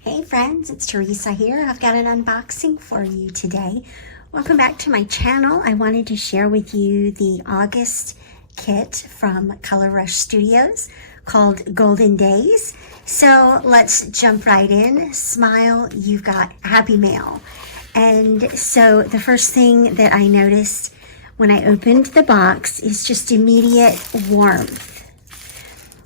Hey friends, it's Teresa here. I've got an unboxing for you today. Welcome back to my channel. I wanted to share with you the August kit from Color Rush Studios called Golden Days. So let's jump right in. Smile, you've got Happy Mail. And so the first thing that I noticed when I opened the box is just immediate warmth.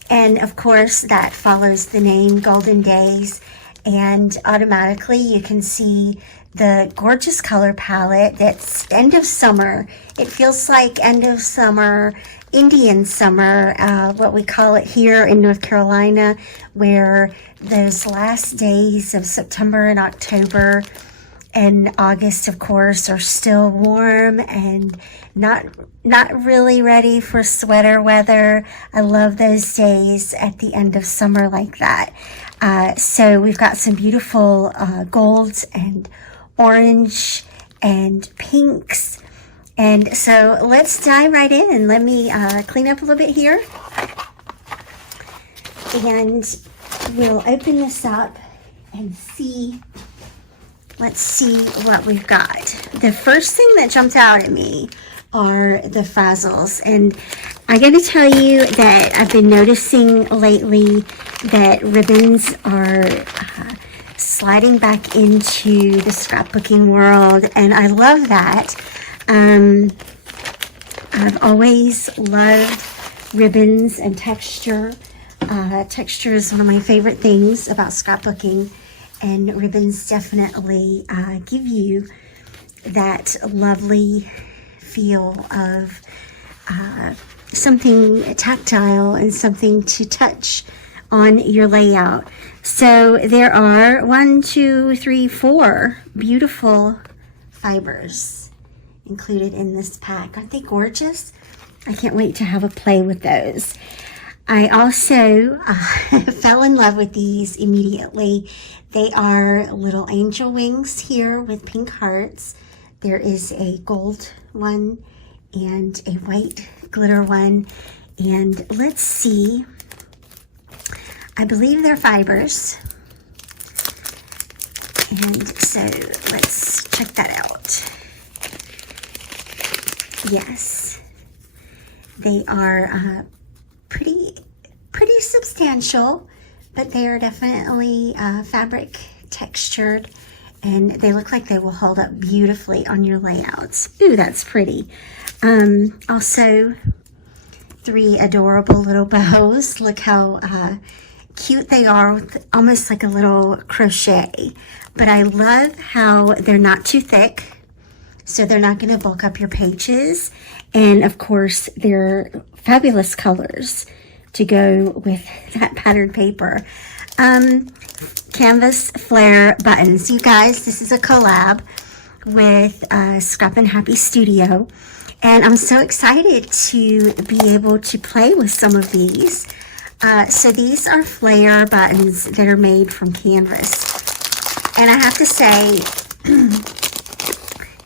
And of course that follows the name Golden Days. And automatically you can see the gorgeous color palette that's end of summer. It feels like end of summer, Indian summer, what we call it here in North Carolina, where those last days of September and October and August, of course, are still warm and not really ready for sweater weather. I love those days at the end of summer like that. So we've got some beautiful golds and orange and pinks. And so let's dive right in and let me clean up a little bit here. And we'll open this up and see. Let's see what we've got. The first thing that jumped out at me are the frazzles. And I got to tell you that I've been noticing lately that ribbons are sliding back into the scrapbooking world, and I love that. I've always loved ribbons and texture. Texture is one of my favorite things about scrapbooking, and ribbons definitely give you that lovely feel of something tactile and something to touch on your layout. So there are 4 beautiful fibers included in this pack. Aren't they gorgeous? I can't wait to have a play with those. I also fell in love with these immediately. They are little angel wings here with pink hearts. There is a gold one and a white glitter one. And let's see. I believe they're fibers. And so let's check that out. Yes. They are pretty substantial, but they are definitely fabric textured, and they look like they will hold up beautifully on your layouts. Ooh, that's pretty. Also 3 adorable little bows. Look how cute they are, with almost like a little crochet. But I love how they're not too thick, so they're not going to bulk up your pages. And of course, they're fabulous colors to go with that patterned paper. Canvas flare buttons. You guys, this is a collab with Scrap and Happy Studio, and I'm so excited to be able to play with some of these. So these are flare buttons that are made from canvas, and I have to say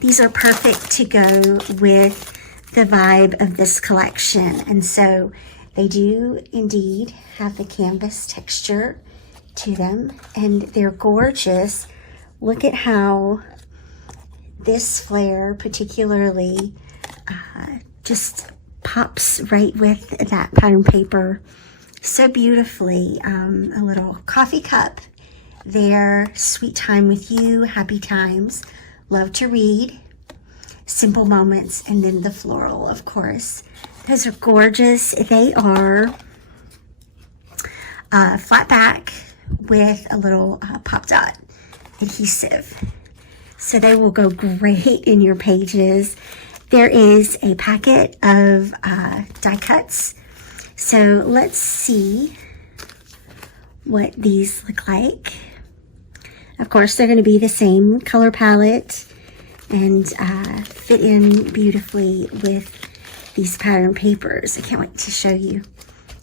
these are perfect to go with the vibe of this collection. And so they do indeed have the canvas texture to them, and they're gorgeous. Look at how this flare particularly just pops right with that pattern paper so beautifully. A little coffee cup there, sweet time with you, happy times, love to read, simple moments, and then the floral, of course. Those are gorgeous. They are flat back with a little pop dot adhesive. So they will go great in your pages. There is a packet of die cuts. So let's see what these look like. Of course, they're going to be the same color palette and fit in beautifully with these pattern papers. I can't wait to show you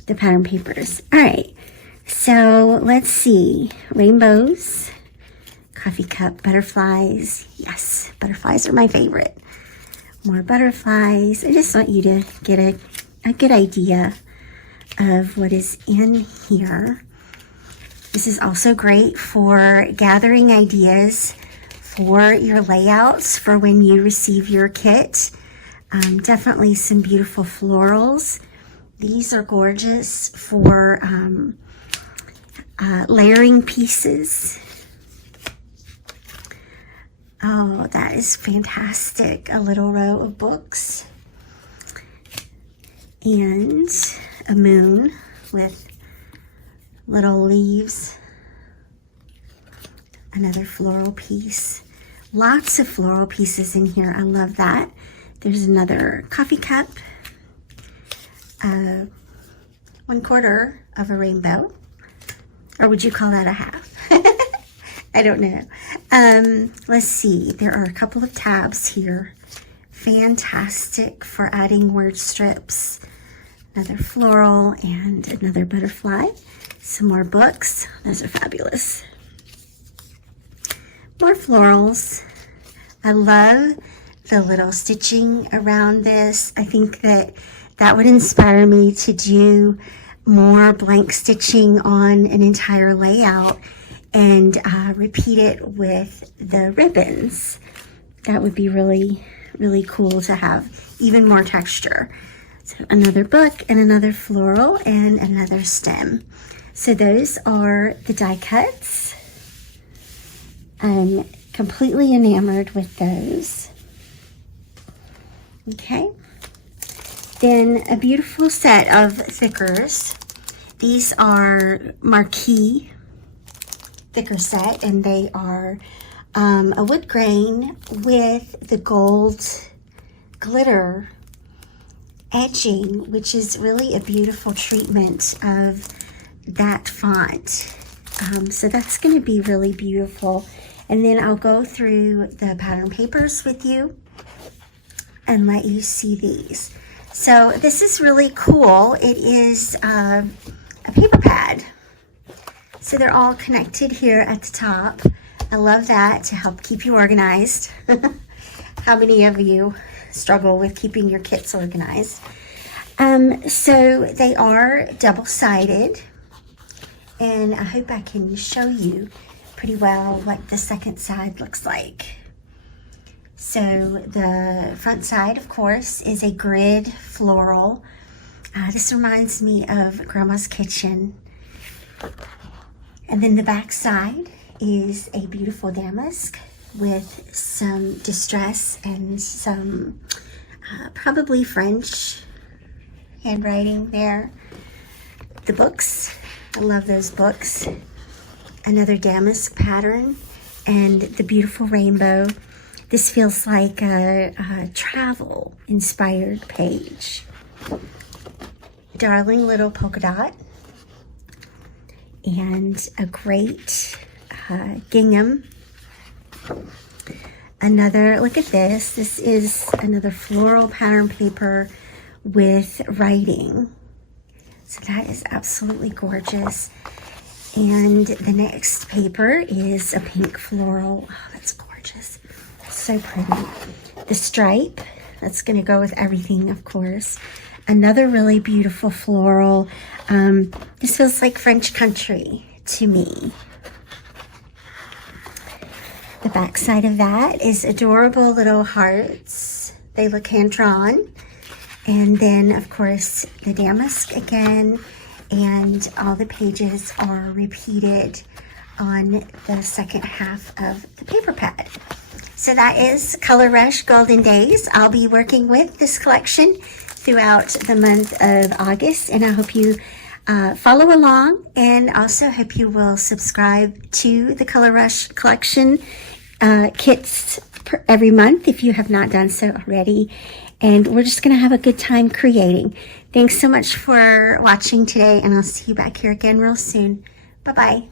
the pattern papers. All right, so let's see. Rainbows, coffee cup, butterflies. Yes, butterflies are my favorite. More butterflies. I just want you to get a good idea of what is in here. This is also great for gathering ideas for your layouts for when you receive your kit. Definitely some beautiful florals. These are gorgeous for layering pieces. Oh, that is fantastic. A little row of books and a moon with little leaves. Another floral piece. Lots of floral pieces in here. I love that. There's another coffee cup. 1/4 of a rainbow. Or would you call that a half? I don't know. Let's see. There are a couple of tabs here. Fantastic for adding word strips. Another floral and another butterfly. Some more books. Those are fabulous. More florals. I love the little stitching around this. I think that would inspire me to do more blank stitching on an entire layout and repeat it with the ribbons. That would be really, really cool to have even more texture. So another book and another floral and another stem. So those are the die cuts. I'm completely enamored with those. Okay. Then a beautiful set of thickers. These are marquee thicker set, and they are a wood grain with the gold glitter edging, which is really a beautiful treatment of that font. So that's going to be really beautiful. And then I'll go through the pattern papers with you and let you see these. So this is really cool. It is a paper pad. So they're all connected here at the top. I love that to help keep you organized. How many of you struggle with keeping your kits organized? So they are double-sided, and I hope I can show you pretty well what the second side looks like. So the front side, of course, is a grid floral. This reminds me of Grandma's kitchen. And then the back side is a beautiful damask with some distress and some probably French handwriting there. The books, I love those books. Another damask pattern and the beautiful rainbow. This feels like a travel inspired page. Darling little polka dot and a great gingham. Another, look at this. This is another floral pattern paper with writing. So that is absolutely gorgeous. And the next paper is a pink floral. Oh, that's gorgeous. So pretty. The stripe, that's going to go with everything, of course. Another really beautiful floral. This feels like French country to me. The back side of that is adorable little hearts. They look hand-drawn. And then, of course, the damask again. And all the pages are repeated on the second half of the paper pad. So that is Color Rush Golden Days. I'll be working with this collection throughout the month of August, and I hope you follow along, and also hope you will subscribe to the Color Rush collection kits every month if you have not done so already. And we're just going to have a good time creating. Thanks so much for watching today, and I'll see you back here again real soon. Bye-bye.